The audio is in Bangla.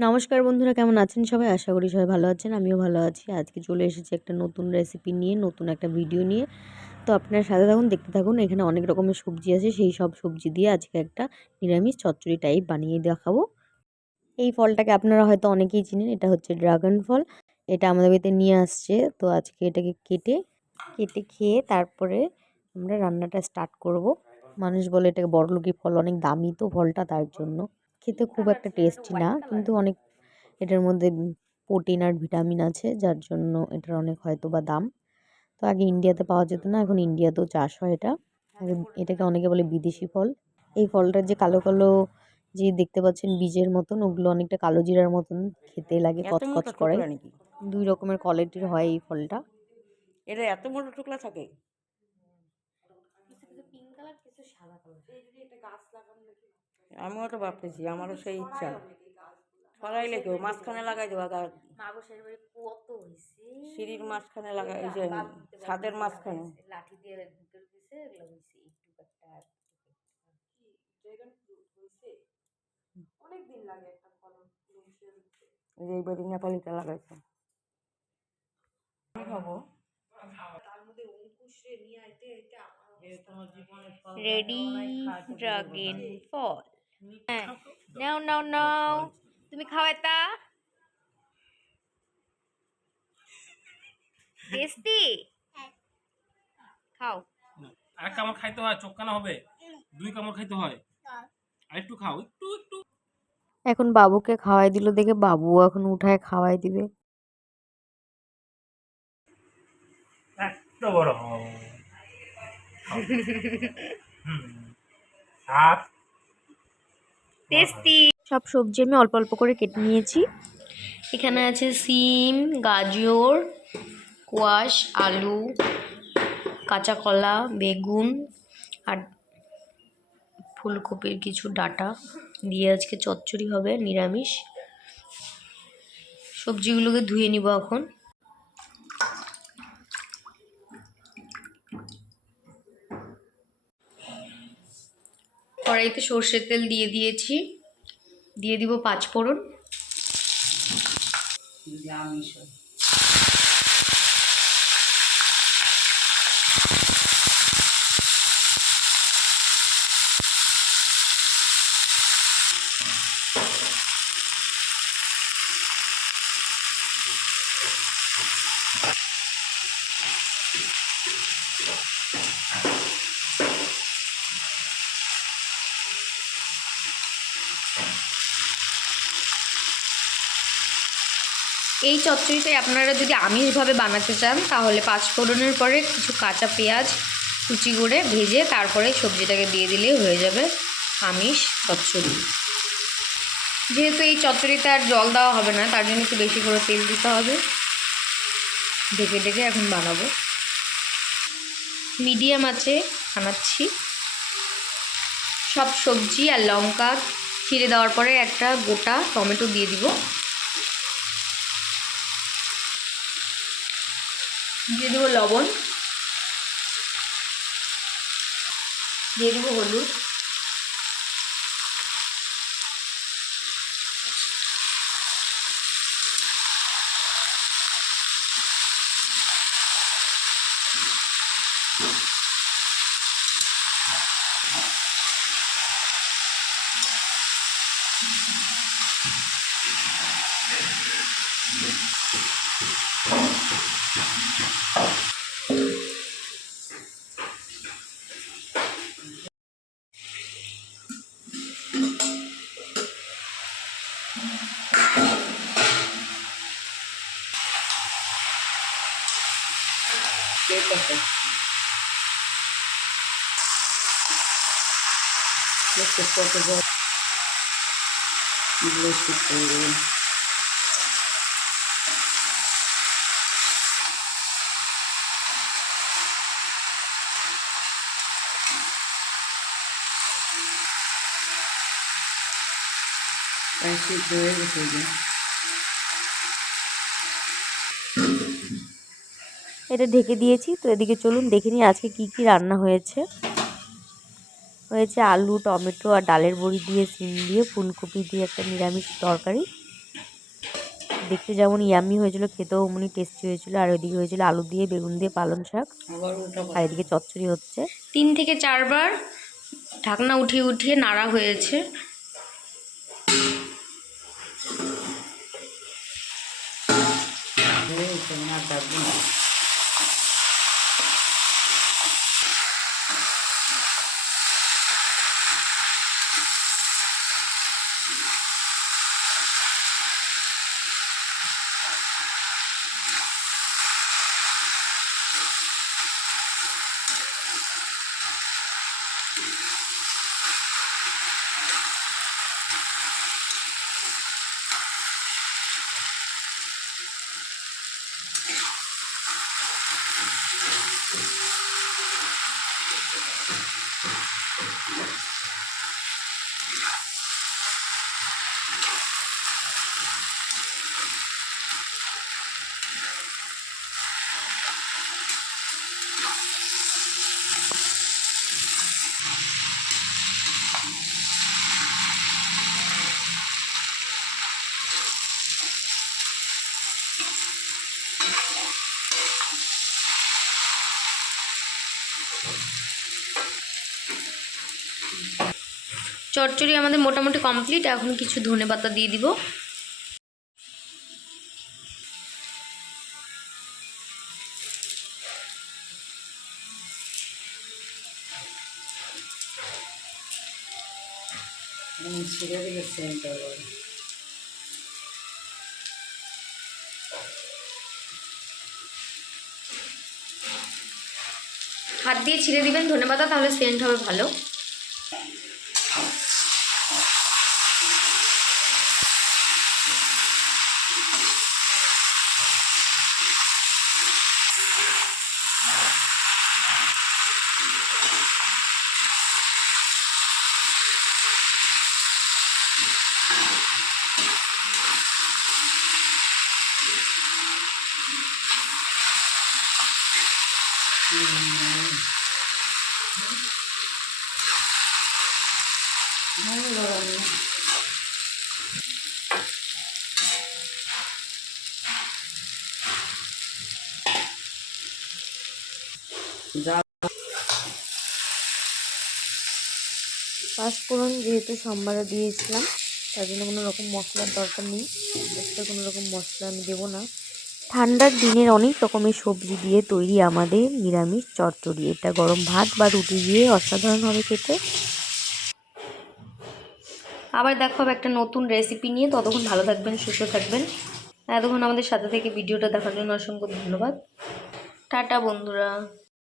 নমস্কার বন্ধুরা, কেমন আছেন সবাই? আশা করি সবাই ভালো আছেন, আমিও ভালো আছি। আজকে চলে এসেছি একটা নতুন রেসিপি নিয়ে, নতুন একটা ভিডিও নিয়ে। তো আপনার সাথে থাকুন, দেখতে থাকুন, এখানে অনেক রকমের সবজি আছে, সেই সব সবজি দিয়ে আজকে একটা নিরামিষ চচ্চড়ি টাইপ বানিয়ে দেখাবো। এই ফলটাকে আপনারা হয়তো অনেকেই চিনেন, এটা হচ্ছে ড্রাগন ফল। এটা আমাদের বাড়িতে নিয়ে আসছে, তো আজকে এটাকে কেটে কেটে খেয়ে তারপরে আমরা রান্নাটা স্টার্ট করব। মানুষ বলে এটাকে বড়লোকি ফল, অনেক দামি তো ফলটা তার জন্য। খেতে খুব একটা টেস্টি না। কিন্তু অনেক এটার মধ্যে প্রোটিন আর ভিটামিন আছে যার জন্য এটার অনেক হয়তো বা দাম। তো আগে ইন্ডিয়াতে পাওয়া যেত না এখন ইন্ডিয়াতেও চাষ হয় এটা। এটাকে অনেকে বলে বিদেশি ফল। এই ফলটার যে কালো কালো যে দেখতে পাচ্ছেন বীজের মতন ওগুলো অনেকটা কালো জিরার মতন খেতে লাগে কচকচ করে। দুই রকমের কোয়ালিটির হয় এই ফলটা। এটা এত মোটা টুকরা থাকে? আমিও তো ভাবতেছি আমারও সেই ইচ্ছা। ফলাইলে কেউ? মাঝখানে লাগাই দেবো গা মাগসের বাড়ি কত হয়েছে সিঁড়ির মাঝখানে লাগাই এই যে ছাদের মাঝখানে। লাঠি দিয়ে দুটোর পিছে এগুলো হয়েছে একটু এই যে এই বাড়ি নেপালিতে লাগাইছে। খাব? রেডি ড্রাগন ফল হ্যাঁ। নাও নাও নাও। তুমি খাও এটা। টেস্টি? খাও। এক কামড় খাইতে হয় চোখ কানা হবে। দুই কামড় খাইতে হয়। আর একটু খাও একটু একটু। এখন বাবুকে খাওয়াই দিল দেখে বাবু এখন উঠায় খাওয়াই দিবে। এত বড়। সাত। টেস্টি। সব সবজি আমি অল্প অল্প করে কেটে নিয়েছি। এখানে আছে সিম গাজর কোয়াশ আলু কাঁচা কলা বেগুন আর ফুলকপির কিছু ডাটা। দিয়ে আজকে চচ্চড়ি হবে নিরামিষ। সবজিগুলোকে ধুয়ে নিব এখন। কড়াইতে সর্ষের তেল দিয়ে দিয়েছি। দিয়ে দিব পাঁচ এই চচ্চড়িটাই আপনারা যদি আমিষভাবে বানাতে চান, তাহলে পাঁচ ফোড়নের পরে কিছু কাঁচা পেঁয়াজ, কুচি করে ভেজে তারপরে সবজিটাকে দিয়ে দিলেই হয়ে যাবে আমিষ চচ্চড়ি। যেহেতু এই চচ্চড়িতে আর জল দেওয়া হবে না, তার জন্য একটু বেশি করে তেল দিতে হবে। ঢেকে ঢেকে এখন বানাবো। মিডিয়াম আছে, বানাচ্ছি। সব সবজি আর লঙ্কা ছিঁড়ে দেওয়ার পরে একটা গোটা টমেটো দিয়ে দিব। দিয়ে দেবো লবণ। দিয়ে দেবো হলুদ। ঠিক আছে দেখতে কত বড় এগুলো ঠিক করে প্রায় সিদ্ধ হয়ে গেছে এই যে। এটা ঢেকে দিয়েছি তো এদিকে চলুন দেখে নিই আজকে কি কি রান্না হয়েছে। হয়েছে আলু টমেটো আর ডালের বড়ি দিয়ে সিম দিয়ে ফুলকপি দিয়ে একটা নিরামিষ তরকারি। দেখতে যেমন ইয়ামি হয়েছিল খেতেও অমনি টেস্টি হয়েছিল আর ওইদিকে হয়েছিল আলু দিয়ে বেগুন দিয়ে পালং শাক। আর এদিকে চচ্চড়ি হচ্ছে। তিন থেকে চারবার ঢাকনা উঠিয়ে উঠিয়ে নাড়া হয়েছে। হয়েছে না Thank you. চচ্চড়ি আমাদের মোটামুটি কমপ্লিট এখন কিছু ধনে পাতা দিয়ে দিব। ছিঁড়ে দিলে সেন্ট হবে হাত দিয়ে ছিঁড়ে দিবেন ধনে পাতা তাহলে সেন্ট হবে ভালো। পাঁচফোড়ন যেহেতু সোমবারে দিয়েছিলাম, তার জন্য কোনো রকম মশলার দরকার নেই। এক্সট্রা কোনো রকম মশলা আমি দেবো না। ঠান্ডার দিনের অনেক রকমের সবজি দিয়ে তৈরি আমাদের নিরামিষ চচ্চড়ি। এটা গরম ভাত বা রুটি দিয়ে অসাধারণ হবে খেতে। আবার দেখো হবে একটা নতুন রেসিপি নিয়ে ততক্ষণ ভালো থাকবেন, সুস্থ থাকবেন। এতক্ষণ আমাদের সাথে থেকে ভিডিওটা দেখার জন্য অসংখ্য ধন্যবাদ। টাটা, বন্ধুরা।